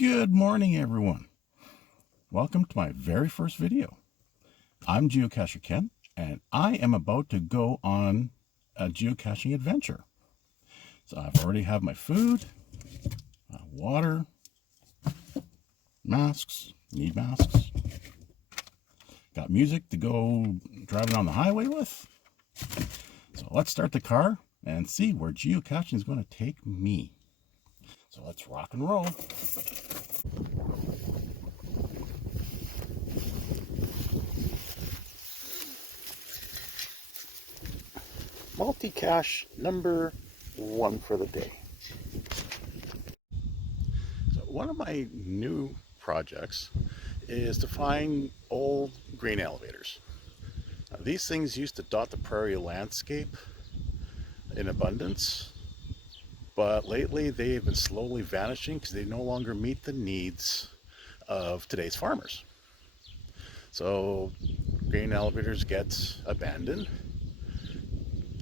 Good morning, everyone. Welcome to my very first video. I'm Geocacher Ken, and I am about to go on a geocaching adventure. So I've already have my food, water, masks, need masks. Got music to go driving on the highway with. So let's start the car and see where geocaching is going to take me. So let's rock and roll. Multi-cache number 1 for the day. So one of my new projects is to find old grain elevators. Now, these things used to dot the prairie landscape in abundance, but lately they've been slowly vanishing because they no longer meet the needs of today's farmers. So grain elevators get abandoned.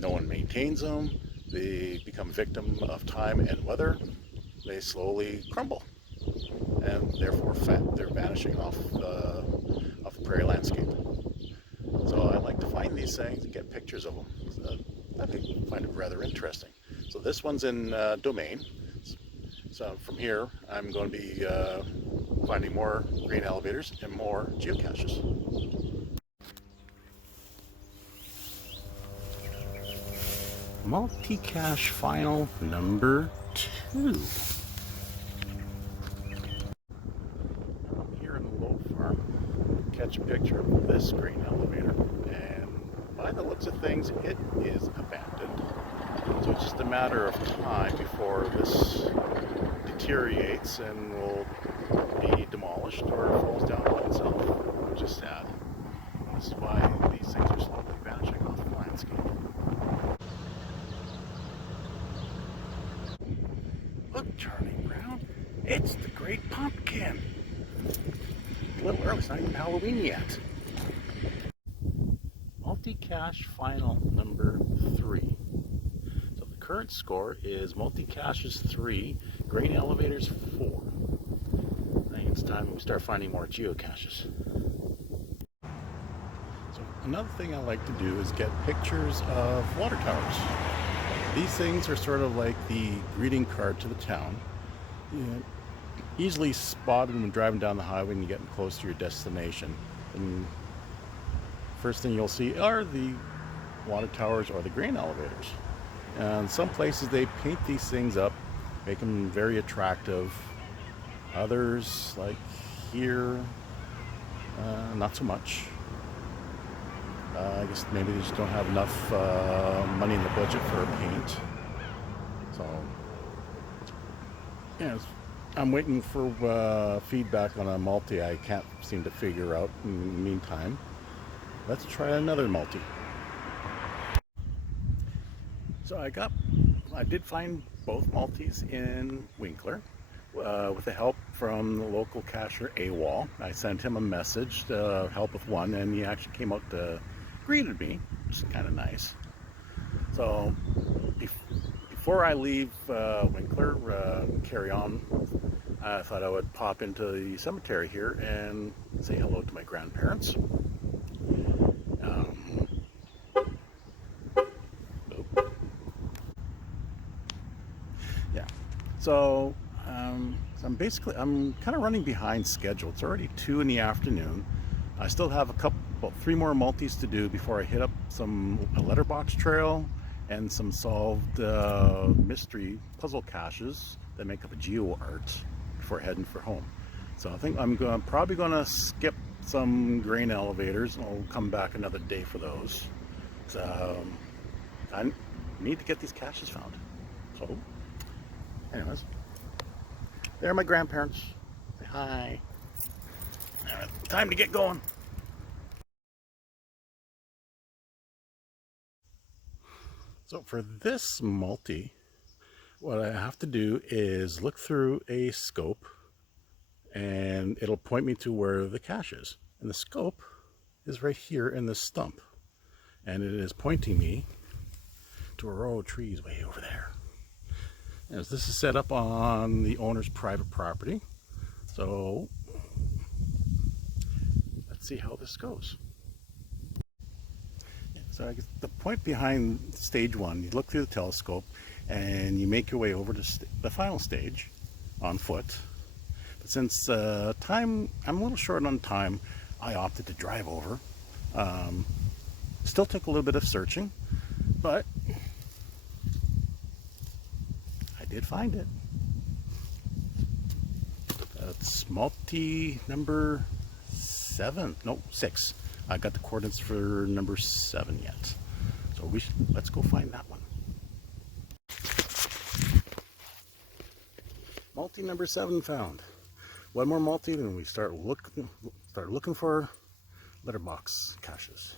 No one maintains them. They become victim of time and weather. They slowly crumble, and therefore they're vanishing off the prairie landscape. So I like to find these things and get pictures of them. I find it rather interesting. So this one's in Domain. So from here, I'm going to be finding more grain elevators and more geocaches. Multi-cache final number 2. I'm here in the Low Farm. Catch a picture of this grain elevator, and by the looks of things, it is abandoned. So it's just a matter of time before this deteriorates and will be demolished or falls down by itself, which is sad. This is why these things are slowly vanishing off the landscape. Look, Charlie Brown, it's the Great Pumpkin. A little early, it's not even Halloween yet. Multi-cache final number 3. So the current score is multi-caches 3, grain elevators 4. I think it's time we start finding more geocaches. So another thing I like to do is get pictures of water towers. These things are sort of like the greeting card to the town. Easily spotted when driving down the highway and you're getting close to your destination. And first thing you'll see are the water towers or the grain elevators. And some places they paint these things up, make them very attractive. Others, like here, not so much. I guess maybe they just don't have enough money in the budget for paint. So, yeah, I'm waiting for feedback on a multi I can't seem to figure out in the meantime. Let's try another multi. So I did find both multis in Winkler with the help from the local cacher AWOL. I sent him a message to help with one, and he actually came out to greeted me, which is kind of nice. So before I leave Winkler, carry on, I thought I would pop into the cemetery here and say hello to my grandparents. Yeah, so I'm kind of running behind schedule. It's already 2 in the afternoon. I still have about 3 more multis to do before I hit up a letterbox trail and some solved mystery puzzle caches that make up a geo art before heading for home. So I think I'm probably going to skip some grain elevators, and I'll come back another day for those. So I need to get these caches found. So anyways, there are my grandparents. Say hi. Time to get going. So for this multi, what I have to do is look through a scope, and it'll point me to where the cache is. And the scope is right here in this stump, and it is pointing me to a row of trees way over there. As this is set up on the owner's private property, So let's see how this goes. So I guess the point behind stage one, you look through the telescope and you make your way over to the final stage on foot. But since I'm a little short on time, I opted to drive over. Still took a little bit of searching, but I did find it. It's multi number 7, no 6. I got the coordinates for number 7 yet, so let's go find that one. Multi number 7 found. One more multi, then we start looking for letterbox caches.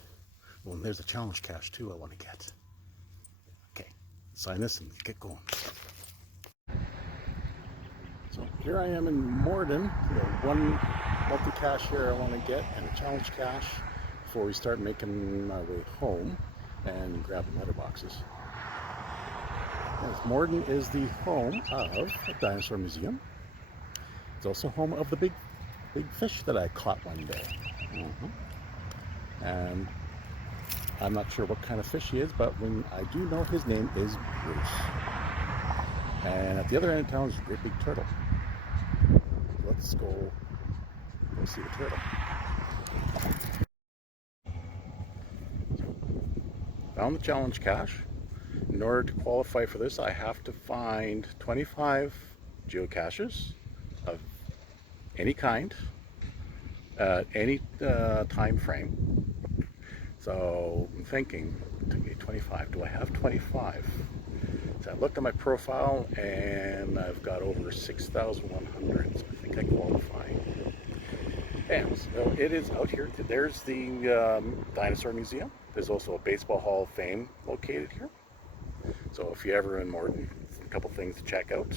Well, and there's a challenge cache too I want to get. Okay, sign this and get going. So here I am in Morden. One multi-cache here I want to get, and a challenge cache before we start making my way home and grabbing letterboxes. Yes, Morden is the home of a dinosaur museum. It's also home of the big fish that I caught one day. And I'm not sure what kind of fish he is, but when I do know his name is Bruce. And at the other end of town is a great big turtle. Let's go see the turtle. Found the challenge cache. In order to qualify for this, I have to find 25 geocaches of any kind, any time frame. So I'm thinking, it took me 25. Do I have 25? So I looked at my profile and I've got over 6,100, so I think I qualify. And so it is out here. There's the Dinosaur Museum. There's also a Baseball Hall of Fame located here. So if you're ever in Morden, a couple things to check out.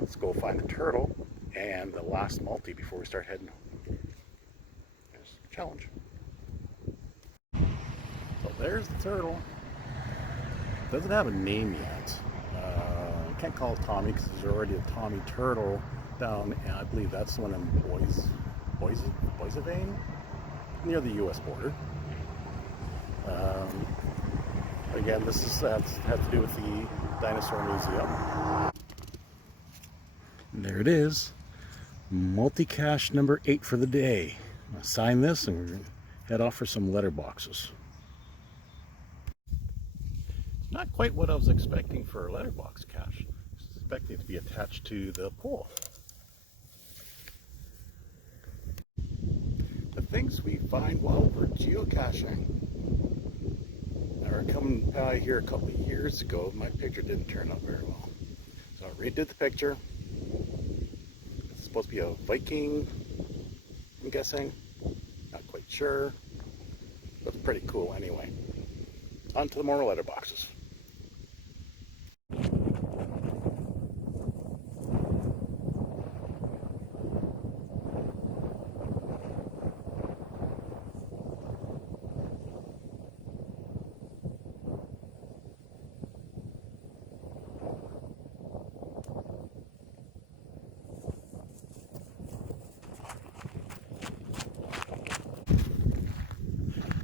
Let's go find the turtle and the last multi before we start heading home. There's the challenge. So there's the turtle. Doesn't have a name yet. I can't call it Tommy because there's already a Tommy turtle down, and I believe that's the one in Boissevain, near the U.S. border. Again, this has to do with the Dinosaur Museum. And there it is, multi-cache number 8 for the day. I'll sign this and we're going to head off for some letterboxes. Not quite what I was expecting for a letterbox cache. I was expecting it to be attached to the pole. The things we find while we're geocaching are coming by here a couple of years ago. My picture didn't turn out very well, so I redid the picture. It's supposed to be a Viking, I'm guessing. Not quite sure. Looks pretty cool anyway. On to the more letterboxes.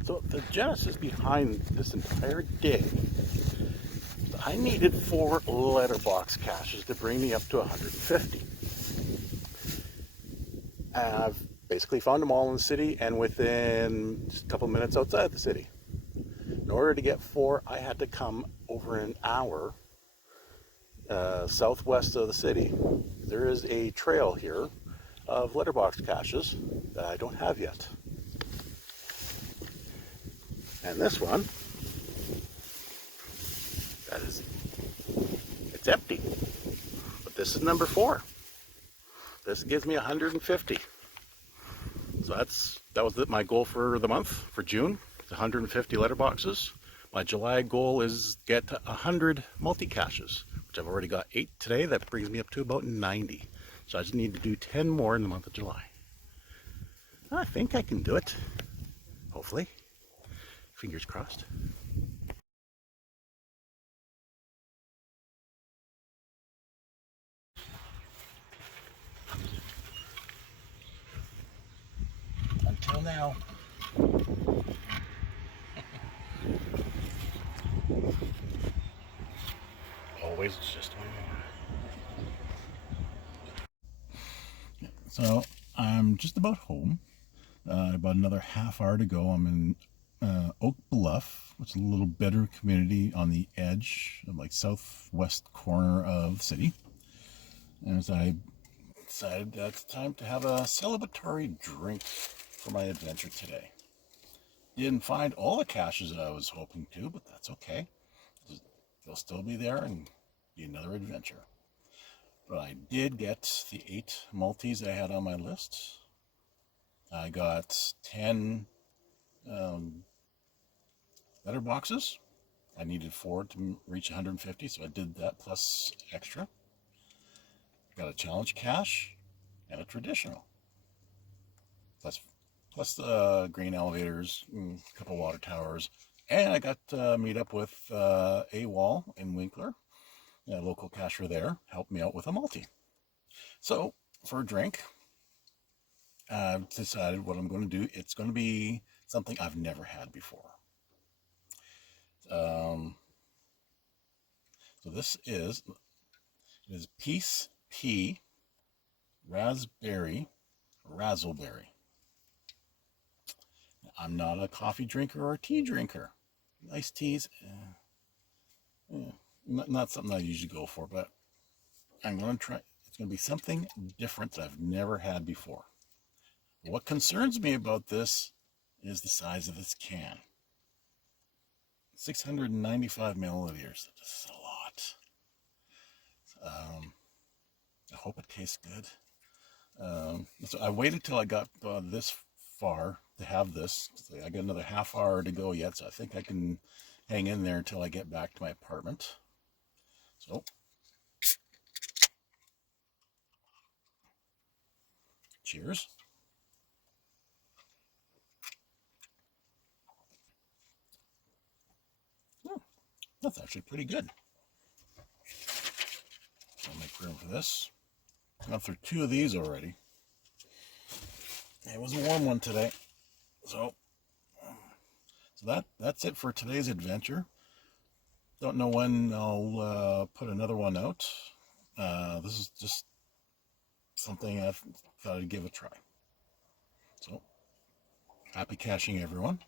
So the genesis behind this entire dig, I needed 4 letterbox caches to bring me up to 150. And I've basically found them all in the city and within just a couple minutes outside the city. In order to get 4, I had to come over an hour southwest of the city. There is a trail here of letterbox caches that I don't have yet. And this one, it's empty. But this is number 4. This gives me 150. So that was my goal for the month, for June, 150 letterboxes. My July goal is get to 100 multi-caches, which I've already got 8 today. That brings me up to about 90. So I just need to do 10 more in the month of July. I think I can do it, hopefully. Fingers crossed. now. Always just one more. So I'm just about home. About another half hour to go. I'm in Oak Bluff, which is a little better community on the edge of like southwest corner of the city. And as I decided that it's time to have a celebratory drink for my adventure today. Didn't find all the caches that I was hoping to, but that's okay. They'll still be there and be another adventure. But I did get the 8 multis I had on my list. I got 10 letter boxes. I needed 4 to reach 150, so I did that plus extra. Got a challenge cache and a traditional. Plus the green elevators, a couple water towers, and I got to meet up with AWOL in Winkler, a local cacher there, helped me out with a multi. So for a drink, I've decided what I'm going to do. It's going to be something I've never had before. So this is Peace Pea Raspberry Razzleberry. I'm not a coffee drinker or a tea drinker. Iced teas, not something I usually go for, but I'm going to try. It's going to be something different that I've never had before. What concerns me about this is the size of this can. 695 milliliters. This is a lot. I hope it tastes good. So I waited till I got this far to have this. I got another half hour to go yet, so I think I can hang in there until I get back to my apartment. So, cheers. That's actually pretty good. So I'll make room for this. Gone through 2 of these already. It was a warm one today. So that's it for today's adventure. Don't know when I'll put another one out. This is just something I thought I'd give a try. So, happy caching, everyone.